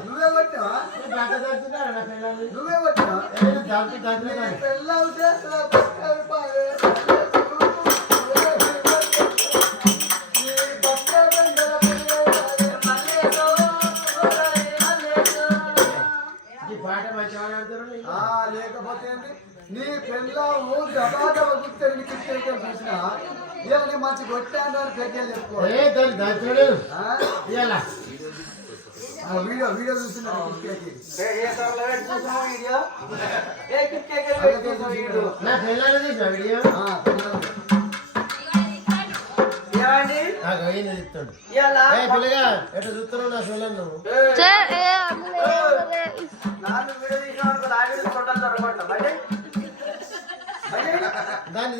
నువ్వే కొట్టావా లేకపోతే నీ పెళ్ళాము దబాదబ గుర్తెని కిట్టేకే చూసినా ఇవాళ మంచి కొట్టాను అని పెద్దలు చెప్పుకో వీడియో చూస్తున్నా పిల్లగా ఎట్లా చూస్తున్నావు నా పిల్లలు నువ్వు దాన్ని